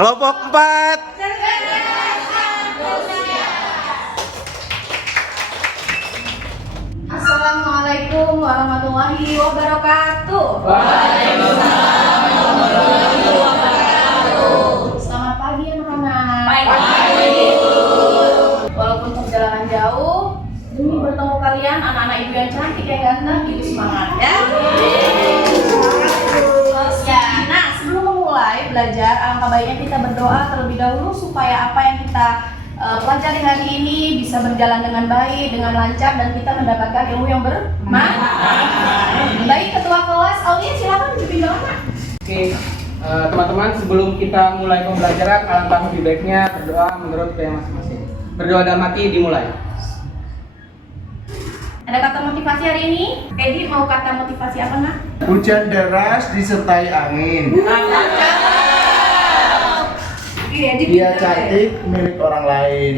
Kelompok 4. Assalamualaikum warahmatullahi wabarakatuh. Waalaikumsalam warahmatullahi wabarakatuh. Selamat pagi anak-anak. Pagi. Walaupun perjalanan jauh, demi bertemu kalian anak-anak ibu yang cantik yang ganteng, ibu semangat ya. Ya, nah sebelum memulai belajar, alangkah baiknya kita berdoa terlebih dahulu supaya apa yang kita pelajari hari ini bisa berjalan dengan baik, dengan lancar, dan kita mendapatkan ilmu yang bermanfaat. Baik, ketua kelas, Aulia silakan pimpin doa. Oke, teman-teman, sebelum kita mulai pembelajaran, alangkah lebih baiknya berdoa menurut tema masing-masing. Berdoa dalam hati dimulai. Ada kata motivasi hari ini? Edi mau kata motivasi apa nak? Hujan deras disertai angin. Dia cantik milik orang lain.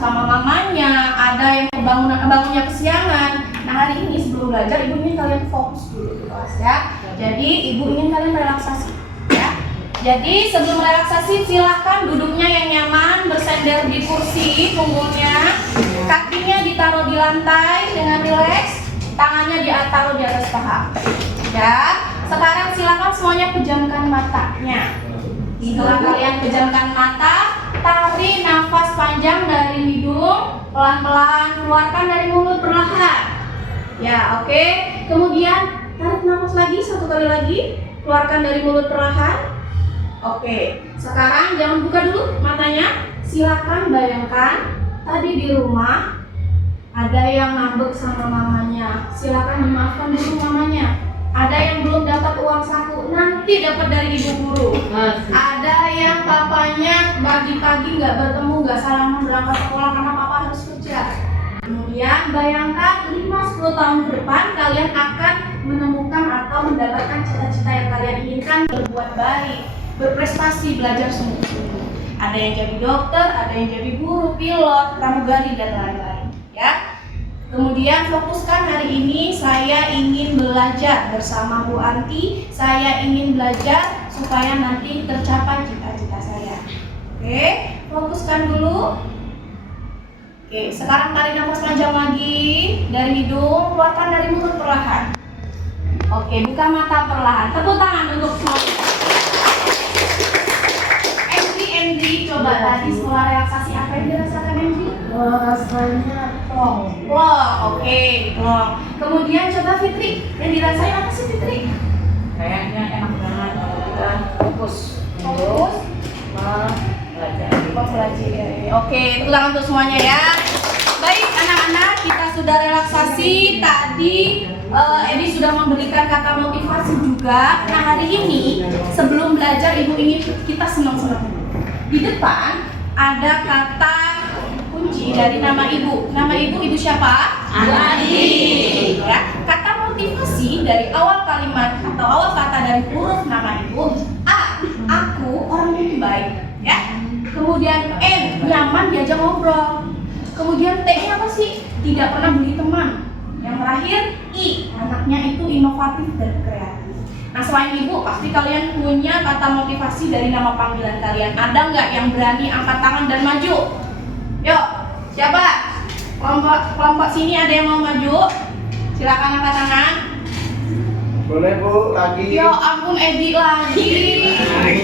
Sama mamanya, ada yang bangunnya kesiangan. Nah hari ini sebelum belajar, ibu ingin kalian fokus dulu di kelas ya. Jadi ibu ingin kalian relaksasi ya. Jadi sebelum relaksasi silahkan duduknya yang nyaman, bersender di kursi punggungnya, kakinya ditaruh di lantai dengan rileks, tangannya ditaruh di atas paha. Ya, sekarang silakan semuanya pejamkan matanya. Setelah kalian pejamkan mata, tarik nafas panjang dari hidung, pelan-pelan keluarkan dari mulut perlahan. Ya, oke. Kemudian tarik nafas lagi satu kali lagi, keluarkan dari mulut perlahan. Oke. Sekarang jangan buka dulu matanya. Silakan bayangkan tadi di rumah ada yang ngambek sama mamanya. Silakan dimaafkan dulu mamanya. Ada yang belum dapat uang saku, nanti dapat dari ibu guru. Ada yang papanya pagi-pagi nggak bertemu, nggak salaman berangkat sekolah karena papa harus kerja. Kemudian bayangkan 5-10 tahun ke depan kalian akan menemukan atau mendapatkan cita-cita yang kalian inginkan, berbuat baik, berprestasi, belajar sungguh-sungguh. Ada yang jadi dokter, ada yang jadi guru, pilot, pramugari, dan lain-lain. Ya. Kemudian fokuskan hari ini saya ingin belajar bersama Bu Anti. Saya ingin belajar supaya nanti tercapai cita-cita saya. Oke, fokuskan dulu. Oke, sekarang tarik nafas panjang lagi dari hidung, keluarkan dari mulut perlahan. Oke, buka mata perlahan. Tepuk tangan untuk semuanya. Endri, coba tadi setelah relaksasi apa yang dirasakan Endri? Rasanya plong. Oke, plong. Kemudian coba Fitri, yang dirasain apa sih Fitri? Kayaknya enak banget kalau kita fokus belajar. Oke, pulang untuk semuanya ya. Baik anak-anak, kita sudah relaksasi. Tadi Edi sudah memberikan kata motivasi juga. Nah hari ini sebelum belajar ibu ingin kita senang-senang. Di depan ada kata kunci dari nama ibu. Nama ibu siapa? Andi. Ya, kata motivasi dari awal kalimat atau awal kata dari huruf nama ibu. A, aku orang yang baik, ya. Kemudian N, nyaman diajak ngobrol. Kemudian T-nya apa sih? Tidak pernah beli teman. Yang terakhir I, anaknya itu inovatif dan kreatif. Nah selain ibu, pasti kalian punya kata motivasi dari nama panggilan kalian. Ada nggak yang berani angkat tangan dan maju? Yuk, siapa? Kelompok sini ada yang mau maju? Silakan angkat tangan. Boleh Bu, lagi. Ya ampun Edi lagi.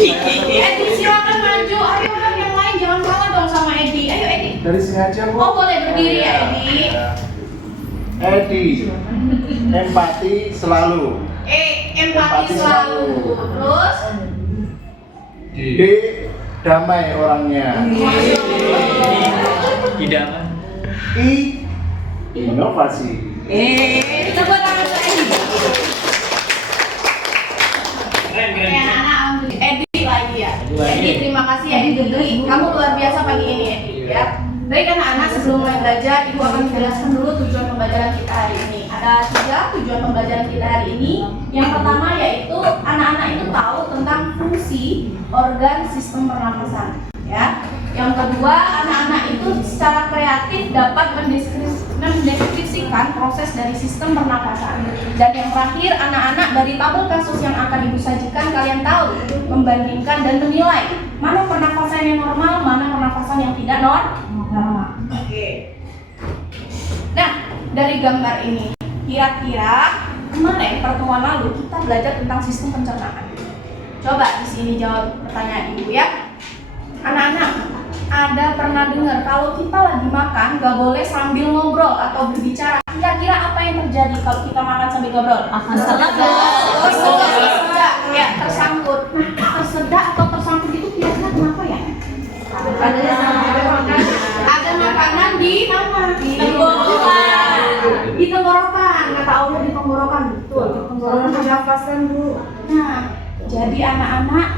Edi silakan maju. Ayo dong yang lain jangan kalah dong sama Edi. Ayo Edi. Dari sini aja Bu. Oh boleh berdiri ya Edi. Edi, empati selalu. Empati selalu. Terus? D, damai orangnya. Tidak. I, inovasi. Tepuk tangan untuk Edi. Keren. Anak-anak Edi lagi ya. Edi terima kasih ya Edi. Kamu luar biasa pagi ini Edi ya. Baik anak-anak, sebelum mulai belajar, Ibu akan menjelaskan dulu tujuan pembelajaran kita hari ini. Ada 3 tujuan pembelajaran kita hari ini. Yang pertama yaitu anak-anak itu tahu tentang fungsi organ sistem pernapasan. Ya. Yang kedua, anak-anak itu secara kreatif dapat mendeskripsikan mendeskripsikan proses dari sistem pernapasan. Dan yang terakhir, anak-anak dari tabel kasus yang akan Ibu sajikan, kalian tahu membandingkan dan menilai mana pernapasan yang normal, mana pernapasan yang tidak normal. Oke. Nah, dari gambar ini, kira-kira kemarin pertemuan lalu kita belajar tentang sistem pencernaan. Coba di sini jawab pertanyaan Ibu ya. Anak-anak, ada pernah dengar kalau kita lagi makan gak boleh sambil ngobrol atau berbicara? Kira-kira apa yang terjadi kalau kita makan sambil ngobrol? Tersedak, ya tersangkut. Nah, tersedak atau tersangkut itu kira-kira kenapa ya? Ada makanan di mana? Di tenggorokan. Di tenggorokan, kata Allah di tenggorokan, betul. Di tenggorokan pernafasan Bu. Nah, jadi anak-anak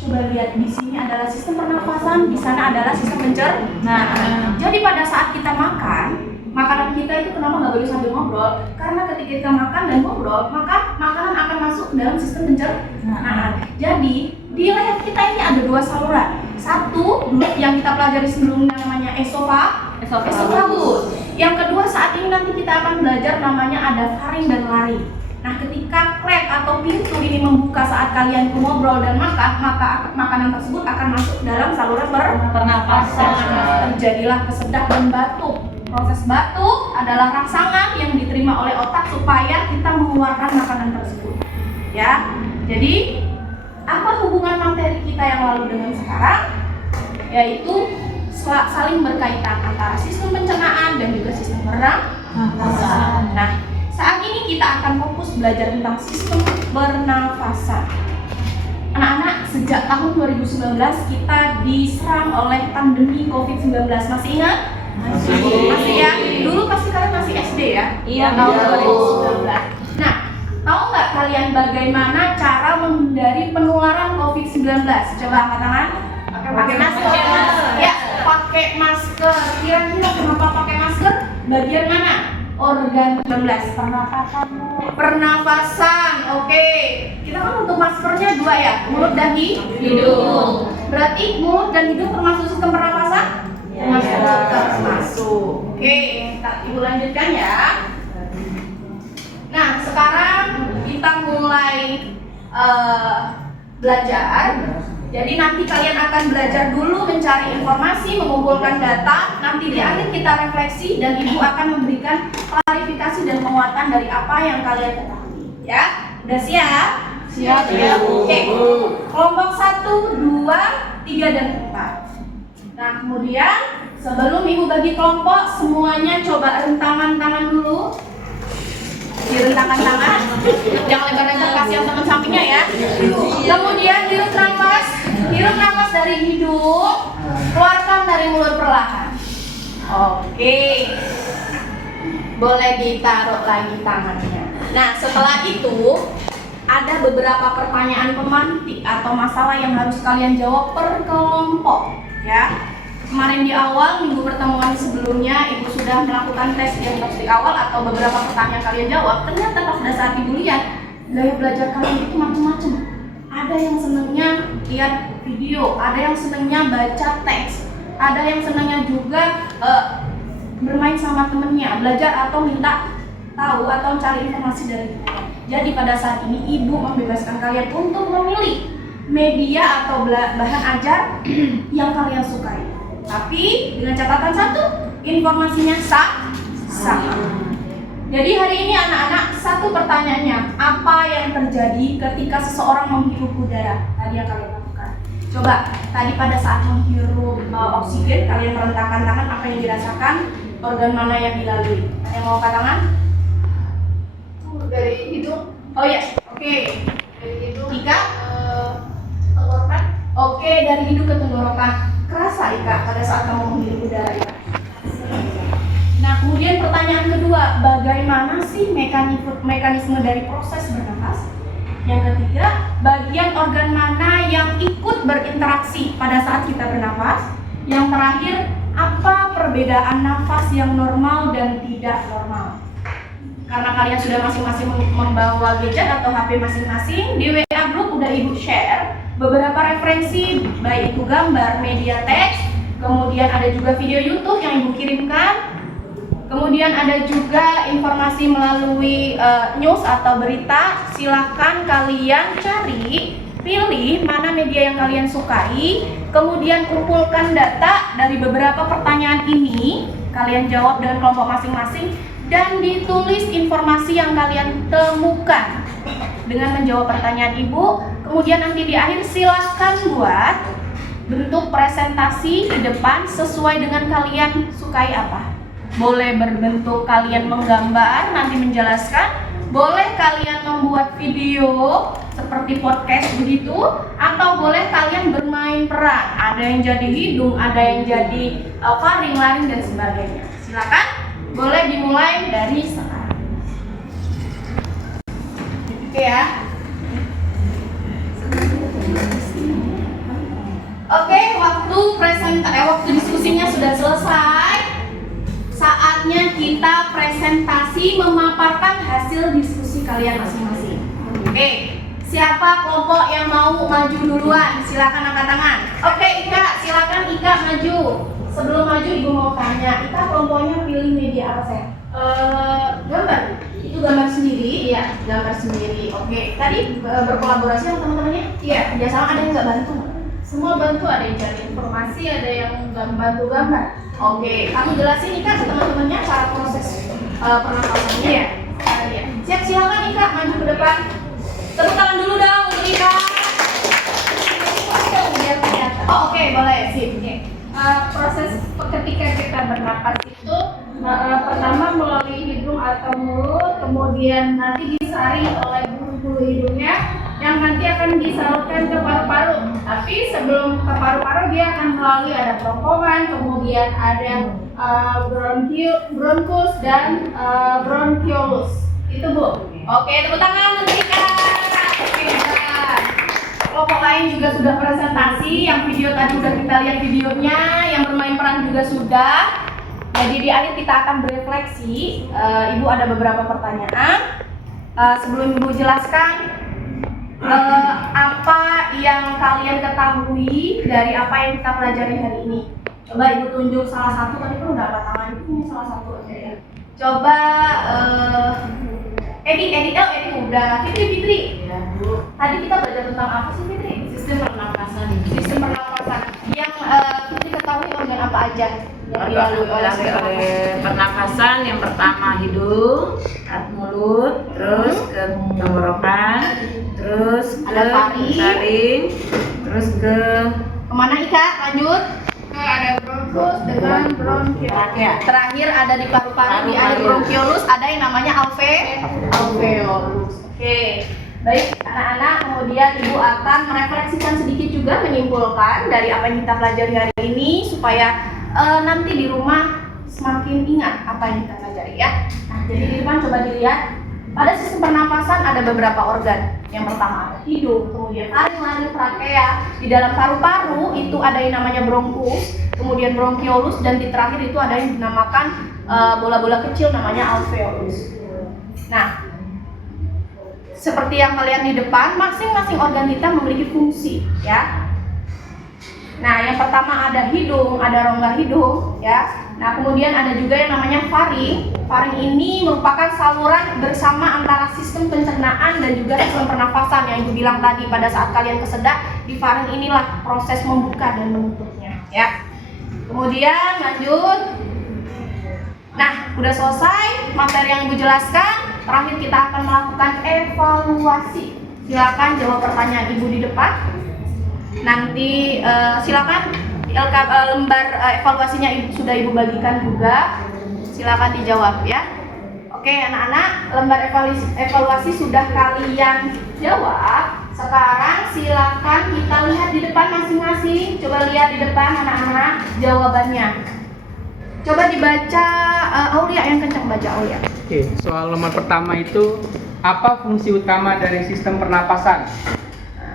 coba lihat di sini adalah sistem pernafasan, di sana adalah sistem pencernaan. Jadi pada saat kita makan, makanan kita itu kenapa nggak boleh sambil ngobrol? Karena ketika kita makan dan ngobrol, maka makanan akan masuk ke dalam sistem pencernaan. Jadi di leher kita ini ada dua saluran. Satu yang kita pelajari sebelumnya namanya esofagus. Yang kedua saat ini nanti kita akan belajar namanya ada faring dan laring. Nah, ketika klep atau pintu ini membuka saat kalian ngobrol dan makan, maka makanan tersebut akan masuk dalam saluran pernapasan. Terjadilah kesedak dan batuk. Proses batuk adalah rangsangan yang diterima oleh otak supaya kita mengeluarkan makanan tersebut. Ya, jadi apa hubungan materi kita yang lalu dengan sekarang? Yaitu saling berkaitan antara sistem pencernaan dan juga sistem pernapasan. Nah, saat ini kita akan fokus belajar tentang sistem pernafasan. Anak-anak, sejak tahun 2019 kita diserang oleh pandemi COVID-19. Masih ingat? Masih ya? Dulu pasti kalian masih SD ya? Iya, tahun 2019. Nah, tahu nggak kalian bagaimana cara menghindari penularan COVID-19? Coba angkat tangan. Pakai masker. Ya, pakai masker. Kira-kira kenapa pakai masker? Bagian mana? Organ 19. Pernafasan. Oke. Kita kan untuk maskernya dua ya, mulut dan hidung. Berarti mulut dan hidung termasuk sistem pernafasan? Termasuk. Oke, Ibu lanjutkan ya. Nah, sekarang kita mulai belajar. Jadi nanti kalian akan belajar dulu mencari informasi, mengumpulkan data. Nanti di akhir kita refleksi dan Ibu akan memberikan klarifikasi dan penguatan dari apa yang kalian ketahui. Ya, udah siap? Siap. Oke. Kelompok 1, 2, 3 dan 4. Nah, kemudian sebelum Ibu bagi kelompok, semuanya coba rentangan tangan dulu. Direntangkan tangan, yang lebar-lebar kasih yang teman sampingnya ya. Kemudian hirup nafas dari hidung, keluarkan dari mulut perlahan. Oke, boleh ditaruh lagi tangannya. Nah, setelah itu ada beberapa pertanyaan pemantik atau masalah yang harus kalian jawab per kelompok ya. Kemarin di awal minggu pertemuan sebelumnya Ibu sudah melakukan tes diagnostik awal atau beberapa pertanyaan kalian jawab. Ternyata pada saat Ibu lihat gaya belajar kalian itu macam-macam. Ada yang senangnya lihat video, ada yang senangnya baca teks, ada yang senangnya juga bermain sama temennya, belajar atau minta tahu atau cari informasi dari buku. Jadi pada saat ini Ibu membebaskan kalian untuk memilih media atau bahan ajar yang kalian sukai. Tapi dengan catatan satu, informasinya sama. Jadi hari ini anak-anak, satu pertanyaannya, apa yang terjadi ketika seseorang menghirup udara? Tadi yang kalian lakukan. Coba, tadi pada saat menghirup oksigen, kalian merentangkan tangan, apa yang dirasakan? Organ mana yang dilalui? Ada yang mau angkat tangan? Dari hidung. Oh ya, oke. Dari hidung. Ika? Tenggorokan. Oke, dari hidung ke tenggorokan. Kerasa Ika pada saat kamu menghirup udara Ika? Nah, kemudian pertanyaan kedua, bagaimana sih mekanisme dari proses bernafas? Yang ketiga, bagian organ mana yang ikut berinteraksi pada saat kita bernafas? Yang terakhir, apa perbedaan nafas yang normal dan tidak normal? Karena kalian sudah masing-masing membawa gadget atau HP masing-masing, di WA group udah Ibu share beberapa referensi, baik itu gambar, media teks, kemudian ada juga video YouTube yang Ibu kirimkan. Kemudian ada juga informasi melalui news atau berita. Silahkan kalian cari, pilih mana media yang kalian sukai, kemudian kumpulkan data dari beberapa pertanyaan ini, kalian jawab dengan kelompok masing-masing, dan ditulis informasi yang kalian temukan dengan menjawab pertanyaan ibu. Kemudian nanti di akhir silahkan buat bentuk presentasi di depan sesuai dengan kalian sukai apa. Boleh berbentuk kalian menggambar, nanti menjelaskan. Boleh kalian membuat video seperti podcast begitu, atau boleh kalian bermain peran. Ada yang jadi hidung, ada yang jadi faring, laring, dan sebagainya. Silakan, boleh dimulai dari sekarang. Oke ya. Oke, waktu diskusinya sudah selesai. Saatnya kita presentasi memaparkan hasil diskusi kalian masing-masing. Oke, siapa kelompok yang mau maju duluan? Silakan angkat tangan. Oke, Ika, silakan Ika maju. Sebelum maju, Ibu mau tanya, Ika kelompoknya pilih media apa saya? Gambar. Itu gambar sendiri? Iya, gambar sendiri. Oke, tadi berkolaborasi sama teman-temannya? Iya. Kerjasama, ada yang nggak bantu? Semua bantu, ada yang cari informasi, ada yang bantu gambar. Oke, kamu jelasin Ika ke teman-temannya cara proses pernapasannya. Iya. Iya. Siap, silakan Ika maju ke depan. Tepuk tangan dulu dong untuk Ika. Biar kelihatan. Oh, oke, boleh. Sip. Proses ketika kita bernapas itu pertama melalui hidung atau mulut, kemudian nanti disaring oleh bulu-bulu hidungnya yang nanti akan disalurkan ke paru-paru. Tapi sebelum ke paru-paru dia akan melalui ada kerongkongan, kemudian ada bronkus dan bronkiolus. Itu Bu. Oke, tepuk tangan untuk Ika. Kelompok lain juga sudah presentasi, yang video tadi sudah kita lihat videonya, yang bermain peran juga sudah. Jadi di akhir kita akan berefleksi. Ibu ada beberapa pertanyaan. Sebelum Ibu jelaskan apa yang kalian ketahui dari apa yang kita pelajari hari ini. Coba Ibu tunjuk salah satu, tadi kan udah ada tangan, itu ini salah satu aja ya. Coba Edi udah. Fitri. Ya, Bu. Tadi kita belajar tentang apa sih, Fitri? Sistem pernapasan. Sistem pernapasan. Yang Fitri ketahui organ apa aja yang dilalui oleh Pernapasan yang pertama hidung, mulut, terus ke tenggorokan, terus ada faring, terus ke kemana Ika? Lanjut. ada bronkus dengan bronkiolus. Terakhir ada di paru-paru, di akhir bronkiolus ada yang namanya alveolus. Oke. Baik, anak-anak, kemudian Ibu akan merefleksikan sedikit juga, menyimpulkan dari apa yang kita pelajari hari ini supaya nanti di rumah semakin ingat apa yang kita pelajari ya. Nah, jadi di depan coba dilihat. Pada sistem pernapasan ada beberapa organ. Yang pertama ada hidung, kemudian faring, laring, trakea. Di dalam paru-paru itu ada yang namanya bronkus, kemudian bronkiolus, dan di terakhir itu ada yang dinamakan bola-bola kecil namanya alveolus. Nah, seperti yang kalian di depan, masing-masing organ kita memiliki fungsi, ya. Nah, yang pertama ada hidung, ada rongga hidung, ya. Nah, kemudian ada juga yang namanya faring. Faring ini merupakan saluran bersama antara sistem pencernaan dan juga sistem pernafasan yang Ibu bilang tadi pada saat kalian kesedak, di faring inilah proses membuka dan menutupnya, ya. Kemudian lanjut. Nah, udah selesai materi yang Ibu jelaskan. Terakhir kita akan melakukan evaluasi. Silakan jawab pertanyaan Ibu di depan. Nanti silakan lembar evaluasinya sudah Ibu bagikan juga. Silakan dijawab ya. Oke, anak-anak, lembar evaluasi sudah kalian jawab. Sekarang silakan kita lihat di depan masing-masing. Coba lihat di depan anak-anak jawabannya. Coba dibaca, Aulia yang kencang baca, Aulia. Oke, soal lembar pertama itu apa fungsi utama dari sistem pernapasan?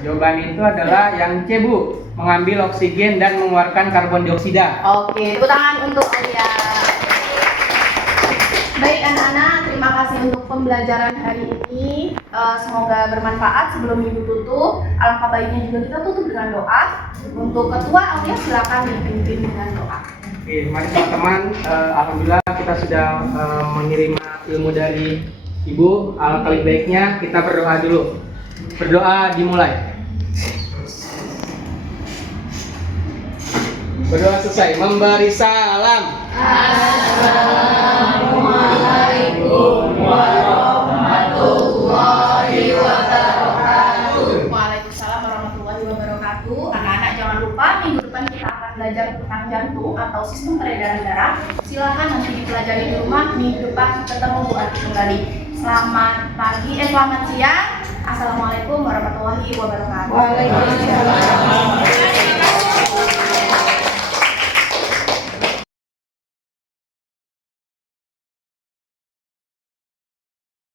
Jawaban itu adalah yang C, Bu, mengambil oksigen dan mengeluarkan karbon dioksida. Oke, tepuk tangan untuk Aulia. Baik anak-anak, terima kasih untuk pembelajaran hari ini. Semoga bermanfaat. Sebelum Ibu tutup, alangkah baiknya juga kita tutup dengan doa. Untuk ketua Aulia silakan dipimpin dengan doa. Oke, mari teman-teman, alhamdulillah kita sudah menerima ilmu dari Ibu, alangkah lebih baiknya kita berdoa dulu. Berdoa dimulai. Berdoa selesai. Memberi salam. Assalamualaikum warahmatullahi wabarakatuh. Waalaikumsalam warahmatullahi wabarakatuh. Anak-anak jangan lupa minggu depan kita akan belajar tentang jantung atau sistem peredaran darah. Silahkan nanti dipelajari di rumah. Minggu depan ketemu Bu Ati kembali. Selamat siang. Assalamualaikum warahmatullahi wabarakatuh. Waalaikumsalam.